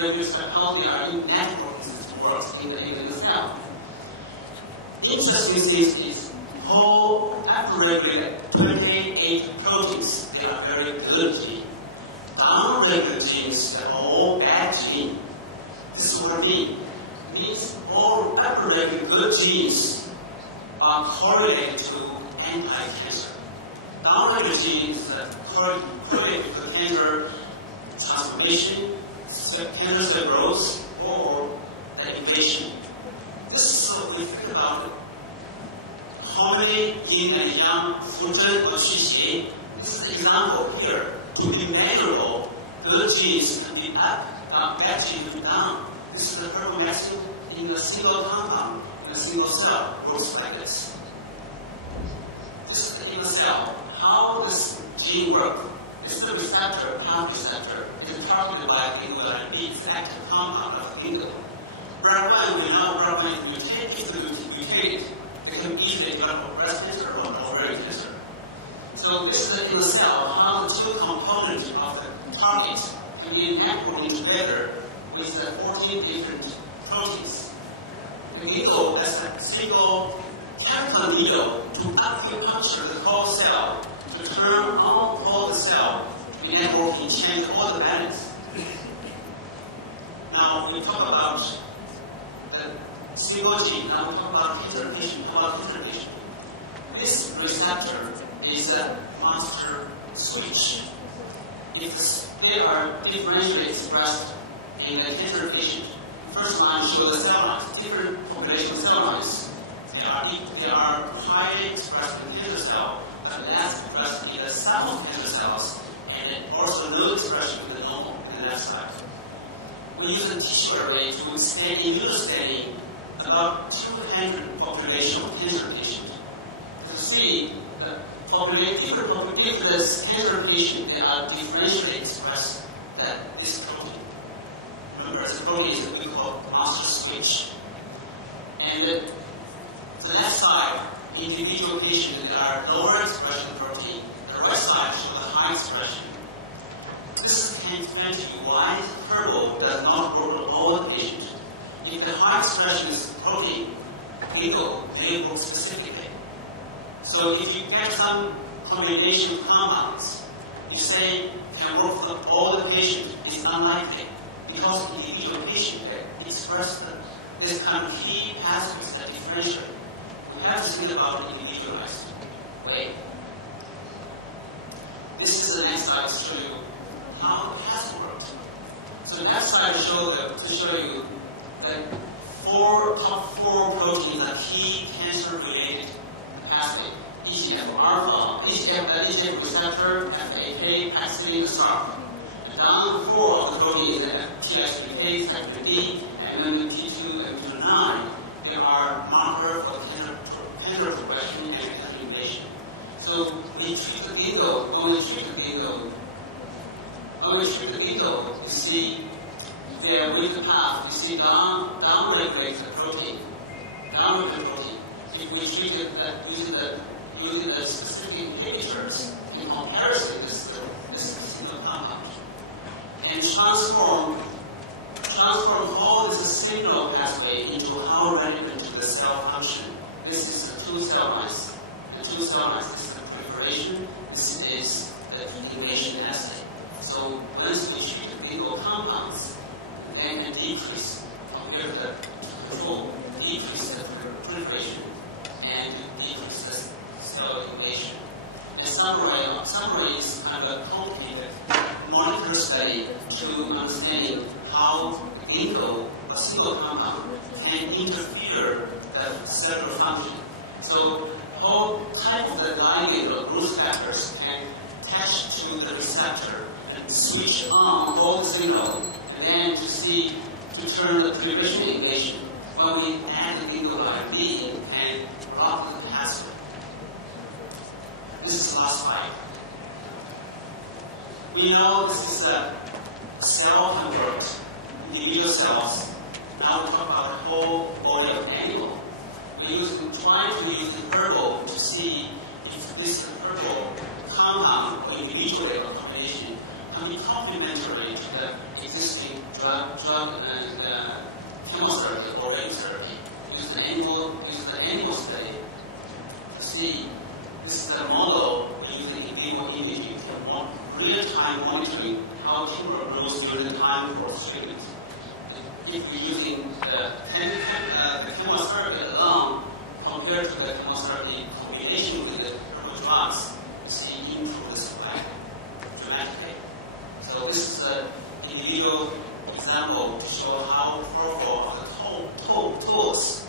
molecular psychology are in networks works in the cell. Interesting thing is whole upregulated 28 proteins. They are very good genes. Downregulated genes are all bad genes. This is what I mean. It means all upregulated good genes are correlated to anti-cancer. Downregulated genes are correlated to cancer transformation, cancer cell growth, or invasion. This is so we think about it. How many yin and yang, Fuzhen or Xixie? This is an example here. To be measurable, good genes can be up, bad genes can be down. This is the herbal medicine in a single compound, in a single cell, goes like this. This is in a cell. How does gene work? This is a receptor, PARP receptor. It is targeted by a B, it's active compound of lingo. Whereupon we know whereupon it mutated, it can easily develop breast cancer or ovarian cancer. So this is in the cell how the two components of the target can be networking together with 14 different proteins. The needle as a single chemical needle to acupuncture the whole cell, to turn on all the cell, to be networking, change all the balance. Now we talk about the single gene, now we talk about interpretation. This receptor is a master switch. If they are differentially expressed in the cancer patient, first line shows the cell lines, different population cell lines. They are highly expressed in the cancer cell, but less expressed in the sum of cancer cells, and also no expression in the normal, in the left side. We use a tissue array to study immunostaining about 200 population of cancer patients. To see if this cancer patient, they are differentially expressed that this protein. Remember, the protein is what we call master switch. And the left side, individual patients that are lower expression protein. The right side shows the high expression. This can explain to you why Herbal does not work on all the patients. If the high expression is protein, legal, they work specifically. So if you get some combination of compounds, you say can work for all the patients, it's unlikely. Because individual patient express this kind of key pathways that differentiate. We have to think about an individualized way. This is the next slide to show you how the pathway works. So the next slide to show you the top four proteins are key cancer-related pathway. EGF-alpha, EGF receptor, FAK, paxillin, SRC. Down four of the proteins, TH3K, cyclin D, MMP2, and MMP9, they are markers for cancer progression and cancer invasion. So we treat the ginkgo, only treat the ginkgo, you see there with the path, you see downregulate the protein. If we treat it using the specific inhibitors, in comparison, this single compound. And transform all this signal pathway into how relevant to the cell function. This is the two cell lines. The two cell lines, this is the proliferation, this is the invasion assay. So once we treat the ginkgo compounds, then can decrease compared to the control, decrease the proliferation and decrease the cell invasion. And summary is kind of a complicated molecular study to understanding how ginkgo, a single compound, can interfere with cellular function. So all type of the ligand or growth factors can attach to the receptor and switch on all the signal, and then to turn the proliferation invasion when we add the ginkgo ligand and block the pathway. This is the last slide. We know this is a cell can work, individual cells. Now we talk about the whole body of animal. We try to use the herbal to see if this herbal compound or individual or combination can be complementary to the existing drug drug and chemotherapy or radiotherapy with the animal study to see this is the model using in vivo imaging for real-time monitoring how tumor grows during the time for treatment. If we're using the chemotherapy alone compared to the chemotherapy combination with the drugs, we see improved survival dramatically. So this is an individual example to show how powerful are the tools